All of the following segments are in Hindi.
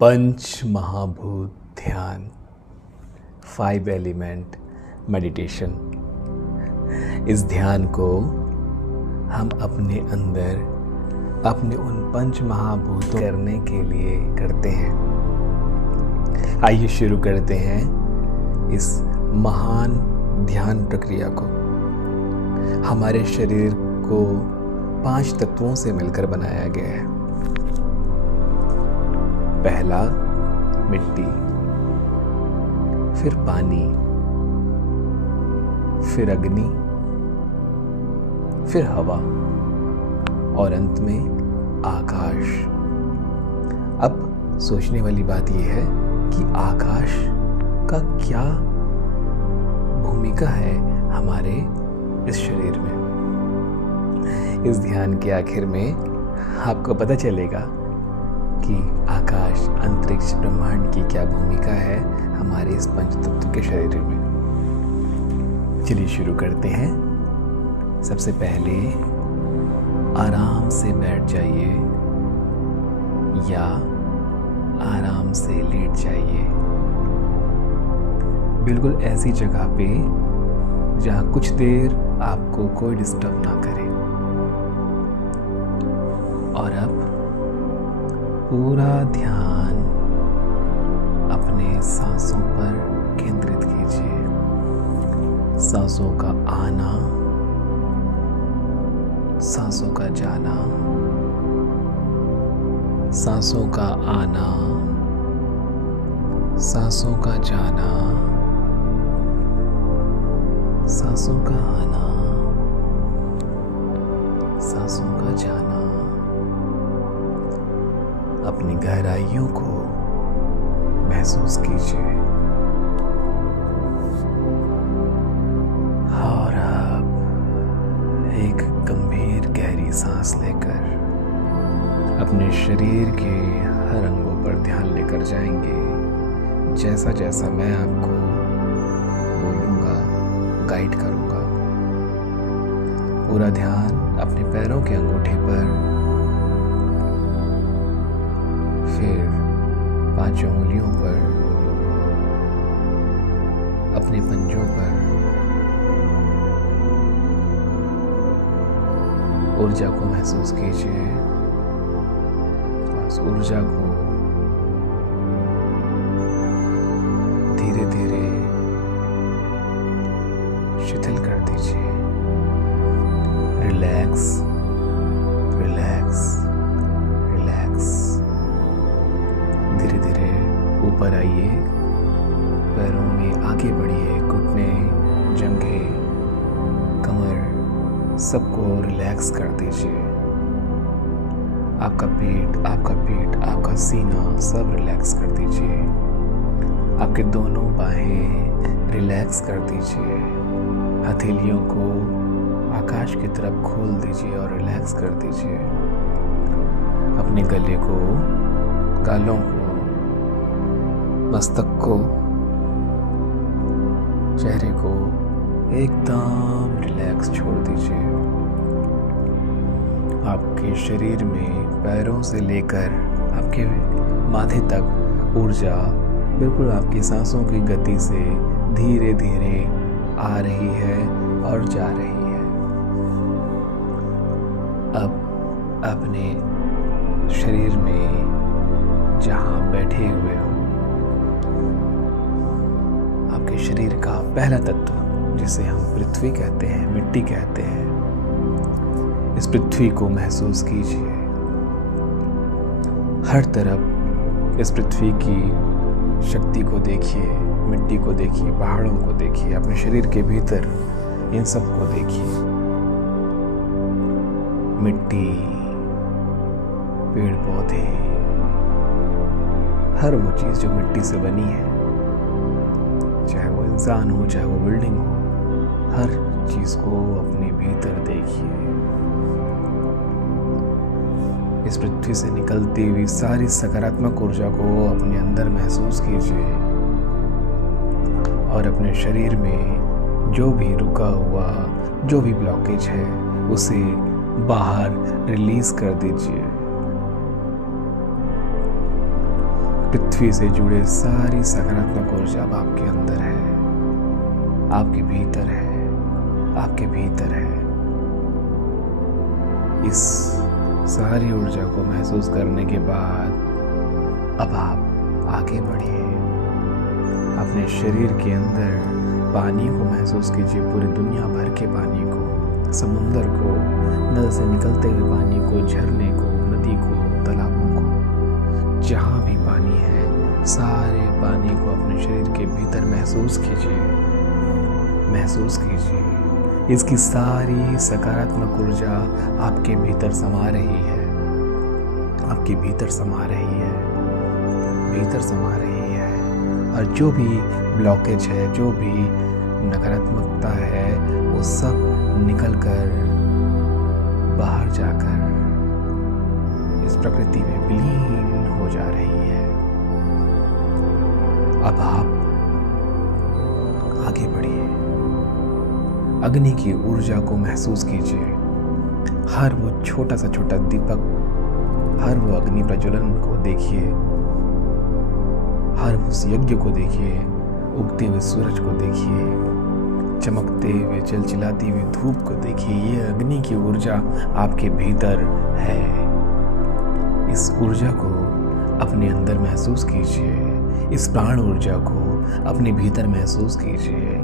पंच महाभूत ध्यान, 5 एलिमेंट मेडिटेशन। इस ध्यान को हम अपने अंदर अपने उन पंच महाभूतों करने के लिए करते हैं। आइए शुरू करते हैं इस महान ध्यान प्रक्रिया को। हमारे शरीर को 5 तत्वों से मिलकर बनाया गया है। पहला मिट्टी, फिर पानी, फिर अग्नि, फिर हवा और अंत में आकाश। अब सोचने वाली बात यह है कि आकाश का क्या भूमिका है हमारे इस शरीर में। इस ध्यान के आखिर में आपको पता चलेगा कि आकाश, अंतरिक्ष, ब्रह्मांड की क्या भूमिका है हमारे इस पंच तत्व के शरीर में। चलिए शुरू करते हैं। सबसे पहले आराम से बैठ जाइए या आराम से लेट जाइए, बिल्कुल ऐसी जगह पे जहां कुछ देर आपको कोई डिस्टर्ब ना करे। और अब पूरा ध्यान अपने सांसों पर केंद्रित कीजिए। सांसों का आना, सांसों का जाना, सांसों का आना, सांसों का जाना, सांसों का आना, सांसों का जाना। अपनी गहराइयों को महसूस कीजिए। और अब एक गंभीर गहरी सांस लेकर अपने शरीर के हर अंगों पर ध्यान लेकर जाएंगे। जैसा जैसा मैं आपको बोलूँगा, गाइड करूँगा। पूरा ध्यान अपने पैरों के अंगूठे पर, फिर 5 उंगलियों पर, अपने पंजों पर। ऊर्जा को महसूस कीजिए और उस ऊर्जा को धीरे धीरे शिथिल कर दीजिए। Relax, relax, relax. धीरे धीरे ऊपर आइए, पैरों में आगे बढ़िए। घुटने, जंघें, कमर सबको रिलैक्स कर दीजिए। आपका पेट, आपका पीठ, आपका सीना सब रिलैक्स कर दीजिए। आपके दोनों बाहें रिलैक्स कर दीजिए। हथेलियों को आकाश की तरफ खोल दीजिए और रिलैक्स कर दीजिए। अपने गले को, गालों को, मस्तक को, चेहरे को एकदम रिलैक्स छोड़ दीजिए। आपके शरीर में पैरों से लेकर आपके माथे तक ऊर्जा बिल्कुल आपकी सांसों की गति से धीरे धीरे आ रही है और जा रही है। अब अपने शरीर में जहां बैठे हुए हो, आपके शरीर का पहला तत्व, जिसे हम पृथ्वी कहते हैं, मिट्टी कहते हैं, इस पृथ्वी को महसूस कीजिए। हर तरफ इस पृथ्वी की शक्ति को देखिए, मिट्टी को देखिए, पहाड़ों को देखिए, अपने शरीर के भीतर इन सब को देखिए। मिट्टी, पेड़ पौधे, हर वो चीज़ जो मिट्टी से बनी है, चाहे वो इंसान हो, चाहे वो बिल्डिंग हो, हर चीज को अपने भीतर देखिए। इस पृथ्वी से निकलती हुई सारी सकारात्मक ऊर्जा को अपने अंदर महसूस कीजिए और अपने शरीर में जो भी रुका हुआ, जो भी ब्लॉकेज है, उसे बाहर रिलीज कर दीजिए। पृथ्वी से जुड़े सारी सकारात्मक ऊर्जा अब आपके अंदर है, आपके भीतर है, आपके भीतर है। इस सारी ऊर्जा को महसूस करने के बाद अब आप आगे बढ़िए। अपने शरीर के अंदर पानी को महसूस कीजिए, पूरी दुनिया भर के पानी को, समुंदर को, नल से निकलते हुए पानी को, झरने को, नदी को, तालाबों को, जहाँ भी पानी है सारे पानी को अपने शरीर के भीतर महसूस कीजिए, महसूस कीजिए। इसकी सारी सकारात्मक ऊर्जा आपके भीतर समा रही है, आपके भीतर समा रही है, भीतर समा रही है। और जो भी ब्लॉकेज है, जो भी नकारात्मकता है, वो सब निकल कर बाहर जाकर इस प्रकृति में विलीन हो जा रही है। अब आप आगे बढ़िए, अग्नि की ऊर्जा को महसूस कीजिए। हर वो छोटा सा छोटा दीपक, हर वो अग्नि प्रज्वलन को देखिए, हर उस यज्ञ को देखिए, उगते हुए सूरज को देखिए, चमकते हुए चिलचिलाती हुई धूप को देखिए। ये अग्नि की ऊर्जा आपके भीतर है। इस ऊर्जा को अपने अंदर महसूस कीजिए, इस प्राण ऊर्जा को अपने भीतर महसूस कीजिए।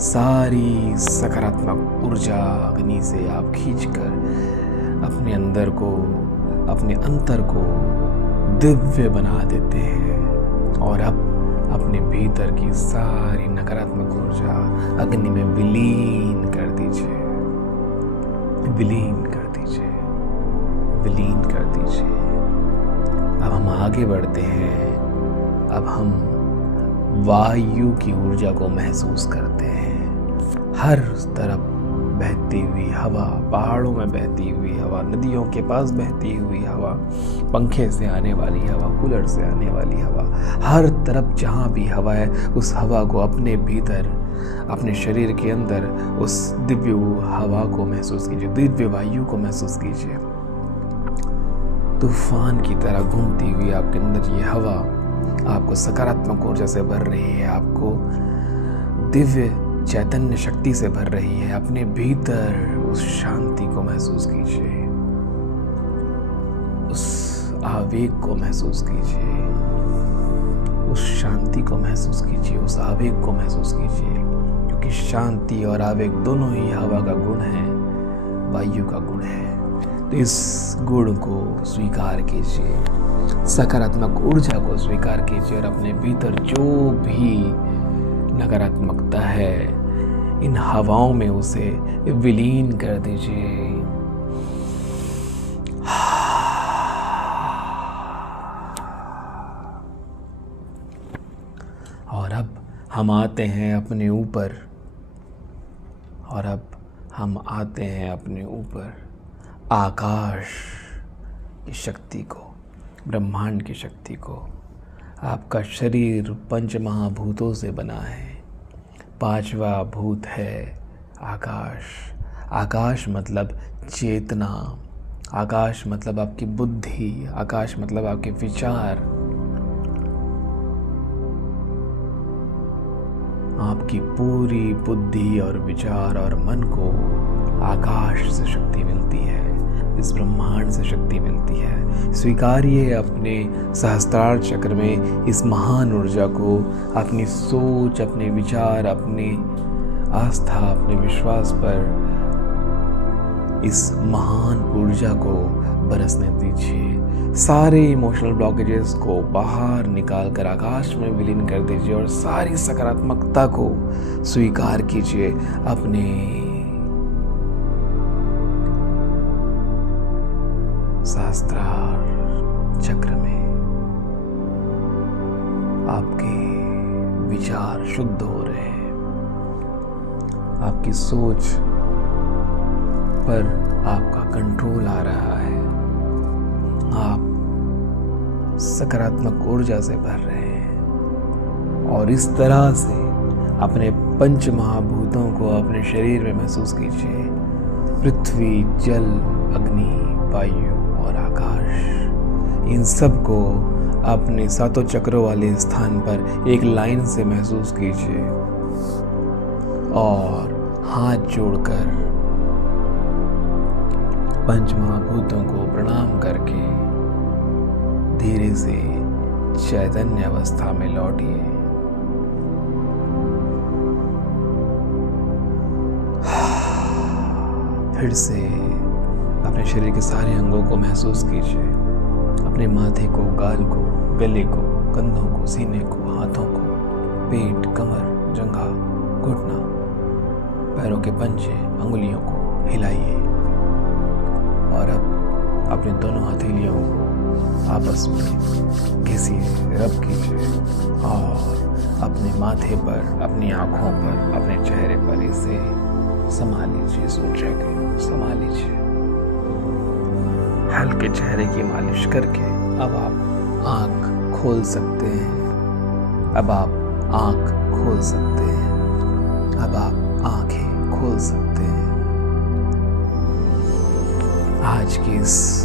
सारी सकारात्मक ऊर्जा अग्नि से आप खींचकर अपने अंदर को, अपने अंतर को दिव्य बना देते हैं। और अब अपने भीतर की सारी नकारात्मक ऊर्जा अग्नि में विलीन कर दीजिए, विलीन कर दीजिए, विलीन कर दीजिए। अब हम आगे बढ़ते हैं। अब हम वायु की ऊर्जा को महसूस करते हैं। हर तरफ बहती हुई हवा, पहाड़ों में बहती हुई हवा, नदियों के पास बहती हुई हवा, पंखे से आने वाली हवा, कूलर से आने वाली हवा, हर तरफ जहाँ भी हवा है उस हवा को अपने भीतर, अपने शरीर के अंदर उस दिव्य हवा को महसूस कीजिए, दिव्य वायु को महसूस कीजिए। तूफान की तरह घूमती हुई आपके अंदर ये हवा आपको सकारात्मक ऊर्जा से भर रही है, आपको दिव्य चैतन्य शक्ति से भर रही है। अपने भीतर उस शांति को महसूस कीजिए, उस आवेग को महसूस कीजिए, उस शांति को महसूस कीजिए, उस आवेग को महसूस कीजिए, क्योंकि शांति और आवेग दोनों ही हवा का गुण है, वायु का गुण है। तो इस गुण को स्वीकार कीजिए, सकारात्मक ऊर्जा को स्वीकार कीजिए और अपने भीतर जो भी नकारात्मकता है इन हवाओं में उसे विलीन कर दीजिए। और अब हम आते हैं अपने ऊपर, और अब हम आते हैं अपने ऊपर आकाश की शक्ति को, ब्रह्मांड की शक्ति को। आपका शरीर पंच महाभूतों से बना है। पांचवा भूत है आकाश। आकाश मतलब चेतना, आकाश मतलब आपकी बुद्धि, आकाश मतलब आपके विचार, आपकी पूरी बुद्धि और विचार और मन को आकाश से शक्ति मिलती है, इस ब्रह्मांड से शक्ति मिलती है। स्वीकारिए अपने सहस्त्रार चक्र में इस महान ऊर्जा को, अपनी सोच, अपने विचार, अपनी आस्था, अपने विश्वास पर इस महान ऊर्जा को बरसने दीजिए। सारे इमोशनल ब्लॉकेजेस को बाहर निकाल कर आकाश में विलीन कर दीजिए और सारी सकारात्मकता को स्वीकार कीजिए अपने सहस्त्रार चक्र में। आपके विचार शुद्ध हो रहे हैं, आपकी सोच पर आपका कंट्रोल आ रहा है, आप सकारात्मक ऊर्जा से भर रहे हैं। और इस तरह से अपने पंच महाभूतों को अपने शरीर में महसूस कीजिए। पृथ्वी, जल, अग्नि, वायु और आकाश, इन सब को अपने सातों चक्रों वाले स्थान पर एक लाइन से महसूस कीजिए और हाथ जोड़कर पंच महाभूतों को प्रणाम करके धीरे से चैतन्य अवस्था में लौटिए। फिर से अपने शरीर के सारे अंगों को महसूस कीजिए, अपने माथे को, गाल को, गले को, कंधों को, सीने को, हाथों को, पेट, कमर, जंघा, घुटना, पैरों के पंजे, अंगुलियों को हिलाइए और अब अपने दोनों हथेलियों को आपस में घिसिए, रब कीजिए और अपने माथे पर, अपनी आँखों पर, अपने चेहरे पर इसे समा लीजिए, सूर्य के समा लीजिए। हल्के चेहरे की मालिश करके अब आप आँख खोल सकते हैं। अब आप आँख खोल सकते हैं। अब आप आँखें खोल सकते हैं। आज की इस